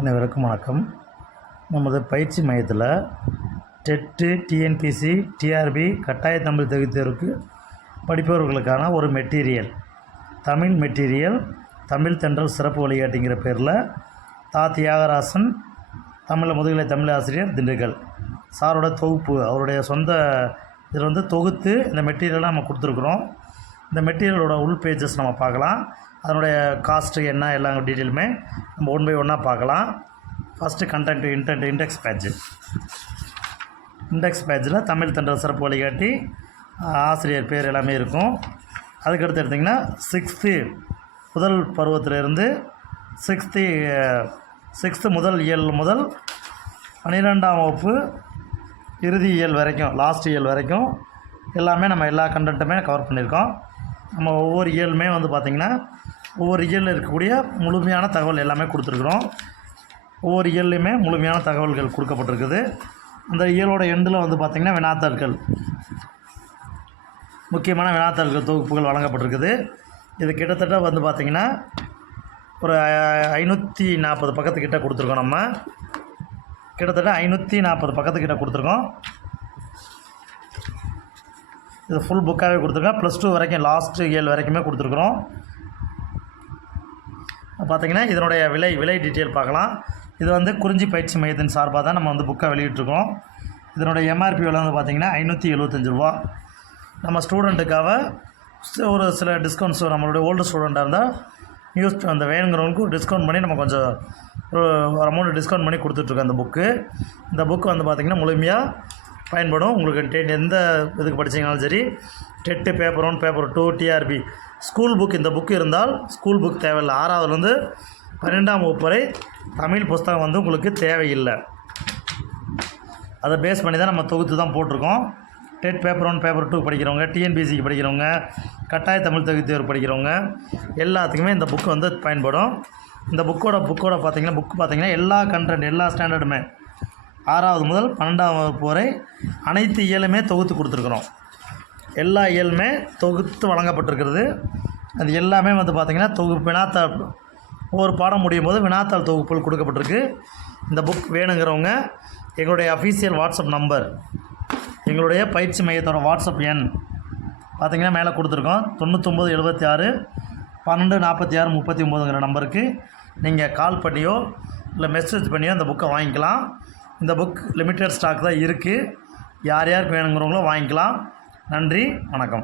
அனைவருக்கும் வணக்கம். நமது பயிற்சி மையத்தில் டெட்டு, டிஎன்பிசி, டிஆர்பி கட்டாய தமிழ் தகுதி தேர்வுக்கு படிப்பவர்களுக்கான ஒரு மெட்டீரியல், தமிழ் மெட்டீரியல், தமிழ் தென்றல் சிறப்பு வழிகாட்டிங்கிற பேரில் தியாகராசன், தமிழ் முதுகலை தமிழ் ஆசிரியர், திண்டுக்கல் சாரோட தொகுப்பு, அவருடைய சொந்த இதில் தொகுத்து இந்த மெட்டீரியலாக நம்ம கொடுத்துருக்குறோம். இந்த மெட்டீரியலோட உள் பேஜஸ் நம்ம பார்க்கலாம். அதனுடைய காஸ்ட்டு என்ன எல்லா டீட்டெயிலுமே நம்ம ஒன் பை ஒன்னாக பார்க்கலாம். ஃபஸ்ட்டு கண்டென்ட் இண்டெக்ஸ் பேஜில் தமிழ் தென்றல் சிறப்பு வழிகாட்டி, ஆசிரியர் பேர் எல்லாமே இருக்கும். அதுக்கடுத்து எடுத்திங்கன்னா 6th முதல் பருவத்திலிருந்து 6th முதல் இயல் முதல் 12ஆம் வகுப்பு இறுதி இயல் வரைக்கும், லாஸ்ட் இயல் வரைக்கும் எல்லாமே நம்ம எல்லா கண்டென்ட்டுமே கவர் பண்ணியிருக்கோம். நம்ம ஒவ்வொரு இயலுமே பார்த்திங்கன்னா ஒவ்வொரு இயலில் இருக்கக்கூடிய முழுமையான தகவல் எல்லாமே கொடுத்துருக்குறோம். ஒவ்வொரு இயல்லையுமே முழுமையான தகவல்கள் கொடுக்கப்பட்டிருக்குது. அந்த இயலோட எண்டில் பார்த்திங்கன்னா வினாத்தாள்கள், முக்கியமான வினாத்தாள்கள் தொகுப்புகள் வழங்கப்பட்டிருக்குது. இது கிட்டத்தட்ட பார்த்திங்கன்னா ஒரு 540 பக்கத்துக்கிட்ட கொடுத்துருக்கோம். நம்ம கிட்டத்தட்ட 540 பக்கத்துக்கிட்ட கொடுத்துருக்கோம். இது ஃபுல் புக்காகவே கொடுத்துருக்கோம். +2 வரைக்கும், லாஸ்ட்டு இயல் வரைக்குமே கொடுத்துருக்குறோம். பார்த்திங்கன்னா இதனுடைய விலை டீட்டெயில் பார்க்கலாம். இது குறிஞ்சி பயிற்சி மையத்தின் சார்பாக தான் நம்ம புக்கை வெளியிட்ருக்கோம். இதனுடைய எம்ஆர்பி விலை பார்த்திங்கன்னா 575 ரூபா. நம்ம ஸ்டூடெண்ட்டுக்காக ஒரு சில டிஸ்கவுண்ட்ஸ், நம்மளுடைய ஓல்டு ஸ்டூடெண்ட்டாக இருந்தால் நியூஸ் அந்த வேணுங்கிறவங்களுக்கு டிஸ்கவுண்ட் பண்ணி நம்ம கொஞ்சம் ஒரு அமௌண்ட் டிஸ்கவுண்ட் பண்ணி கொடுத்துட்ருக்கோம். இந்த புக்கு பார்த்திங்கன்னா முழுமையாக பயன்படும். உங்களுக்கு எந்த இதுக்கு படித்தீங்கனாலும் சரி, TET, paper 1, paper 2, TRB, school book, இந்த புக்கு இருந்தால் ஸ்கூல் புக் தேவையில்லை. 6வதுலேருந்து 12ஆம் வகுப்பு வரை தமிழ் புஸ்தகம் உங்களுக்கு தேவையில்லை. அதை பேஸ் பண்ணி தான் நம்ம தொகுத்து தான் போட்டிருக்கோம். டெட், பேப்பர் 1, பேப்பர் 2 படிக்கிறவங்க, டிஎன்பிசிக்கு படிக்கிறவங்க, கட்டாய தமிழ் தகுதி தேர்வு படிக்கிறவங்க எல்லாத்துக்குமே இந்த புக்கு பயன்படும். இந்த புக்கோட பார்த்திங்கன்னா எல்லா கண்டென்ட், எல்லா ஸ்டாண்டர்டுமே 6வது முதல் 12ஆம் வகுப்பு வரை அனைத்து இயலுமே தொகுத்து கொடுத்துருக்குறோம். எல்லா இயலுமே தொகுத்து வழங்கப்பட்டிருக்கிறது. அது எல்லாமே பார்த்திங்கன்னா வினாத்தாள், ஒவ்வொரு பாடம் முடியும் போது வினாத்தாள் தொகுப்புகள் கொடுக்கப்பட்டிருக்கு. இந்த புக் வேணுங்கிறவங்க எங்களுடைய அஃபீஷியல் வாட்ஸ்அப் நம்பர், எங்களுடைய பயிற்சி மையத்தோட வாட்ஸ்அப் எண் பார்த்திங்கன்னா மேலே கொடுத்துருக்கோம். 9976 12 46 39ங்கிற நம்பருக்கு நீங்கள் கால் பண்ணியோ இல்லை மெசேஜ் பண்ணியோ இந்த புக்கை வாங்கிக்கலாம். இந்த புக் லிமிட்டட் ஸ்டாக் தான் இருக்குது. யார் யாருக்கு வேணுங்கிறவங்களோ வாங்கிக்கலாம். நன்றி, வணக்கம்.